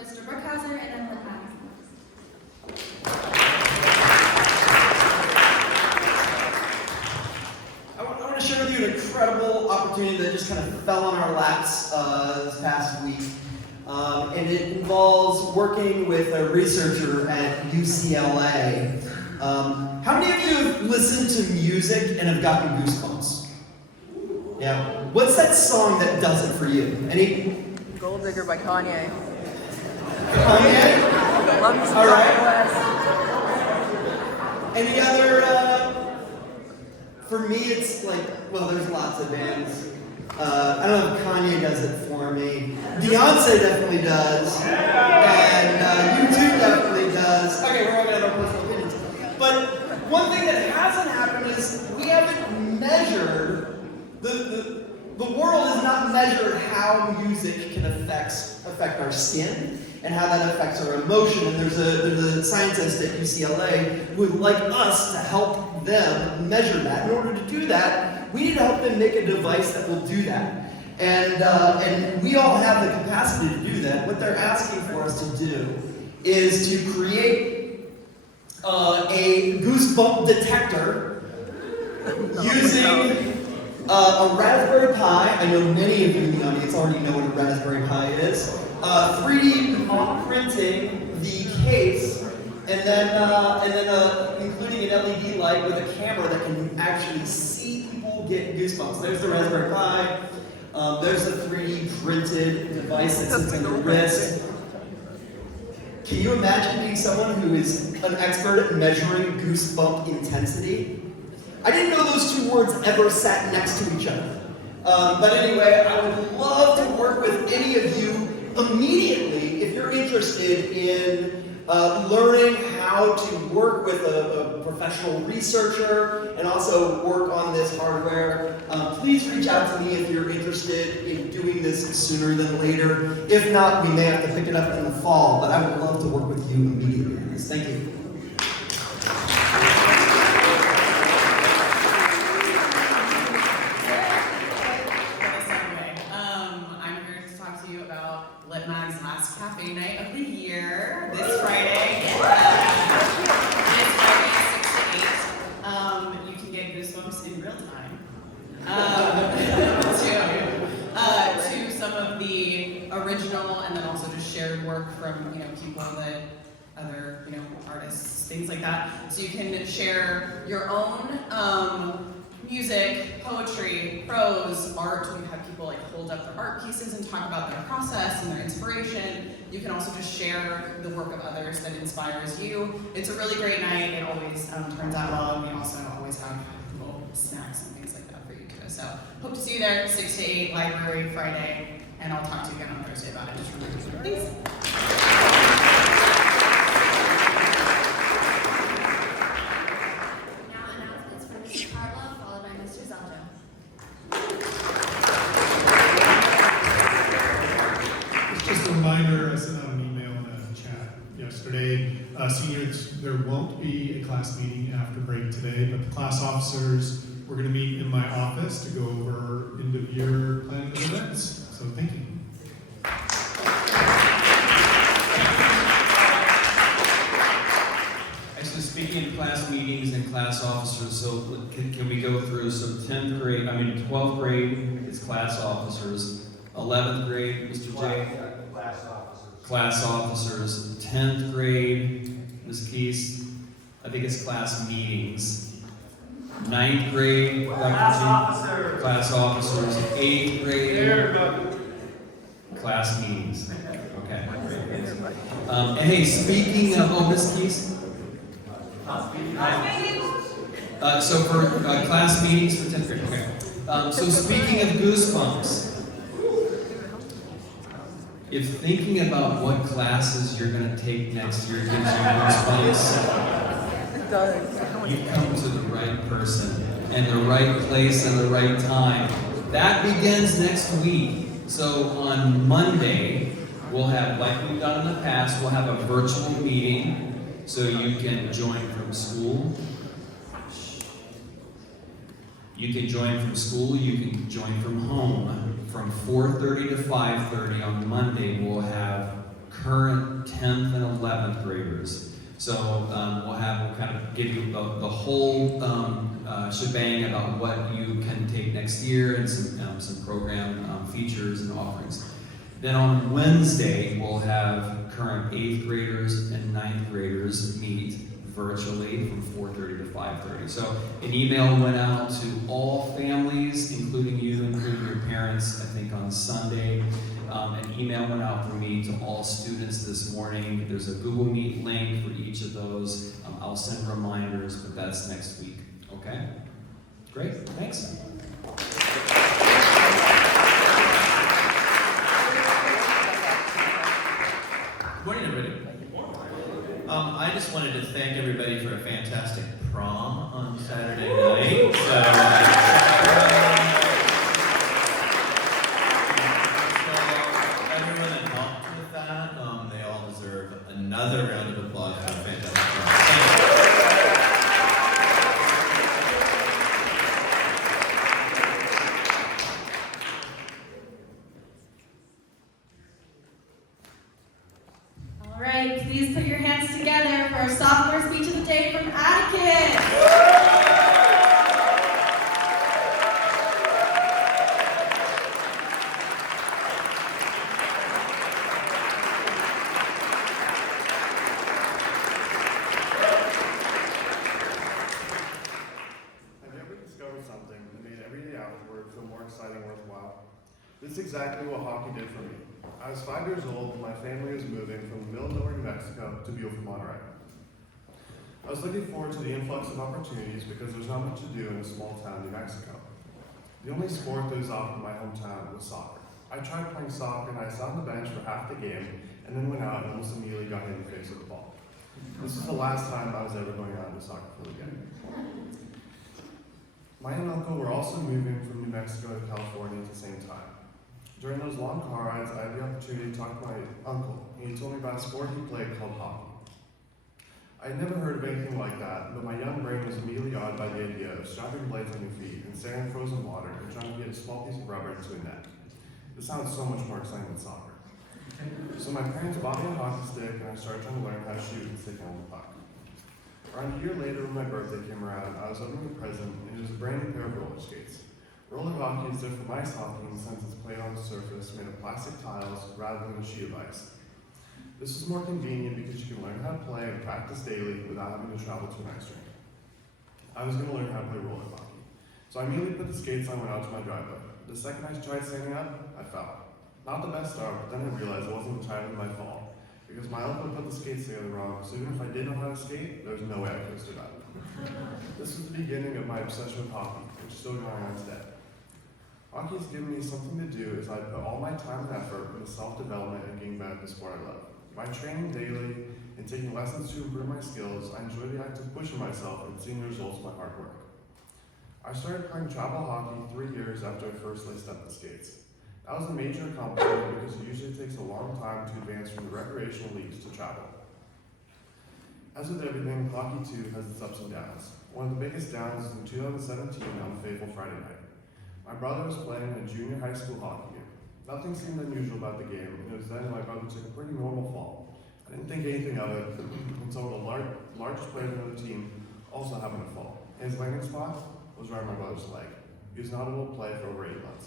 Mr. Brookhauser, and then Lynn Mack. I want to share with you an incredible opportunity that just kind of fell on our laps this past week. And it involves working with a researcher at UCLA. How many of you have listened to music and have gotten goosebumps? Yeah. What's that song that does it for you? Any? Gold Digger by Kanye. Kanye? Love you some All right. West. Any other? For me, it's like, well, there's lots of bands. I don't know if Kanye does it for me. Beyonce definitely does. And U2 definitely does. Okay, we're all going to have our personal opinions. But one thing that hasn't happened is we haven't measured, the world has not measured how music can affect our skin and how that affects our emotion. And there's a scientist at UCLA who would like us to help them measure that. In order to do that, we need to help them make a device that will do that. And we all have the capacity to do that. What they're asking for us to do is to create a goosebump detector using a Raspberry Pi. I know many of you in the audience already know what a Raspberry Pi is. 3D printing the case, and then including an LED light with a camera that can actually see people get goosebumps. There's the Raspberry Pi. There's the 3D printed device that sits on your wrist. Can you imagine being someone who is an expert at measuring goosebump intensity? I didn't know those two words ever sat next to each other. But anyway, I would love to work with any of you immediately if you're interested in learning how to work with a professional researcher and also work on this hardware. Please reach out to me if you're interested in doing this sooner than later. If not, we may have to pick it up in the fall, but I would love to work with you immediately on this. Thank you. Last cafe night of the year, this Friday. This Friday, 6 to 8. You can get goosebumps in real time. To some of the original and then also just shared work from people that other artists, things like that. So you can share your own music, poetry, prose, art. We have people hold up their art pieces and talk about their process and their inspiration. You can also just share the work of others that inspires you. It's a really great night. It always turns out well, and we also always have little snacks and things like that for you too. So hope to see you there, 6 to 8, library, Friday, and I'll talk to you again on Thursday about it. Just remember. Thanks. Seniors, there won't be a class meeting after break today, but the class officers, we're going to meet in my office to go over end-of-year planning events. So thank you. Actually, speaking of class meetings and class officers, so can we go through? So 12th grade is class officers. 11th grade, Mr. J? Class officers. 10th grade, Ms. Keese, I think it's class meetings. 9th grade, class officers. 8th grade, class meetings. Okay. And hey, speaking of, Ms. Keese? So for class meetings for 10th grade, okay. So speaking of goosebumps, if thinking about what classes you're going to take next year gives you goosebumps, you've come to the right person and the right place and the right time. That begins next week. So on Monday, we'll have, like we've done in the past, we'll have a virtual meeting so you can join from school. You can join from school, you can join from home. From 4:30 to 5:30 on Monday, we'll have current 10th and 11th graders. So we'll kind of give you the whole shebang about what you can take next year and some program features and offerings. Then on Wednesday, we'll have current 8th graders and 9th graders meet virtually from 4:30 to 5:30. So an email went out to all families, including you, including your parents, I think on Sunday. An email went out from me to all students this morning. There's a Google Meet link for each of those. I'll send reminders, but that's next week. Okay? Great, thanks. Good morning, everybody. I just wanted to thank everybody for a fantastic prom on Saturday night. So everyone that helped with that, they all deserve another round of applause for a fantastic prom. All right, please put your hands together for our sophomore speech of the day from Atticus. Have you ever discovered something that made everyday hours work feel more exciting and worthwhile? This is exactly what hockey did for me. I was 5 years old when my family was moving from the middle of nowhere, New Mexico to beautiful Monterey. I was looking forward to the influx of opportunities because there's not much to do in a small town, New Mexico. The only sport that was offered in my hometown was soccer. I tried playing soccer and I sat on the bench for half the game and then went out and almost immediately got hit in the face with the ball. This was the last time I was ever going out into soccer field again. My aunt and uncle were also moving from New Mexico to California at the same time. During those long car rides, I had the opportunity to talk to my uncle, and he told me about a sport he played called hockey. I had never heard of anything like that, but my young brain was immediately awed by the idea of strapping blades on your feet and standing in frozen water and trying to get a small piece of rubber into a net. This sounds so much more exciting than soccer. So my parents bought me a hockey stick, and I started trying to learn how to shoot and stick on the puck. Around a year later, when my birthday came around, I was opening a present, and it was a brand new pair of roller skates. Roller hockey is different from ice hockey in the sense it's played on a surface made of plastic tiles rather than a sheet of ice. This is more convenient because you can learn how to play and practice daily without having to travel to an ice rink. I was going to learn how to play roller hockey. So I immediately put the skates on and went out to my driveway. The second I tried standing up, I fell. Not the best start, but then I realized it wasn't entirely my fault because my uncle put the skates together wrong, so even if I did know how to skate, there was no way I could have stood up. This was the beginning of my obsession with hockey, which is still going on today. Hockey has given me something to do as I put all my time and effort into self-development and getting better at the sport I love. By training daily and taking lessons to improve my skills, I enjoy the act of pushing myself and seeing the results of my hard work. I started playing travel hockey 3 years after I first laced up the skates. That was a major accomplishment because it usually takes a long time to advance from the recreational leagues to travel. As with everything, hockey too has its ups and downs. One of the biggest downs was in 2017 on the fateful Friday night. My brother was playing a junior high school hockey game. Nothing seemed unusual about the game, and it was then my brother took a pretty normal fall. I didn't think anything of it until the largest player on the team also happened to fall. His landing spot was right on my brother's leg. He was not able to play for over 8 months.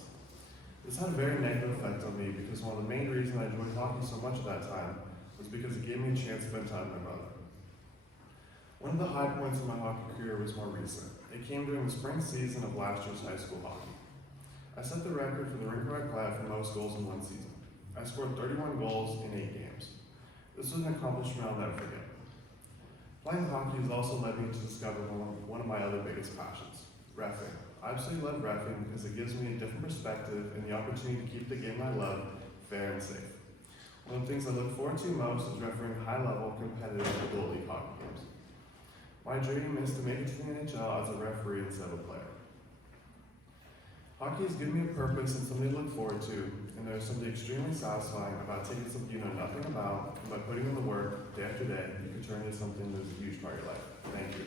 This had a very negative effect on me because one of the main reasons I enjoyed hockey so much at that time was because it gave me a chance to spend time with my brother. One of the high points of my hockey career was more recent. It came during the spring season of last year's high school hockey. I set the record for the rink where I played for most goals in one season. I scored 31 goals in 8 games. This was an accomplishment I'll never forget. Playing hockey has also led me to discover one of my other biggest passions, reffing. I absolutely love reffing because it gives me a different perspective and the opportunity to keep the game I love fair and safe. One of the things I look forward to most is refereeing high-level competitive ability hockey games. My dream is to make it to the NHL as a referee instead of a player. Hockey has given me a purpose and something to look forward to, and there is something extremely satisfying about taking something you know nothing about, and by putting in the work day after day, you can turn it into something that is a huge part of your life. Thank you.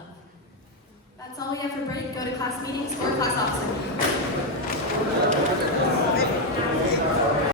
love. That's all we have for break. Go to class meetings or class officer.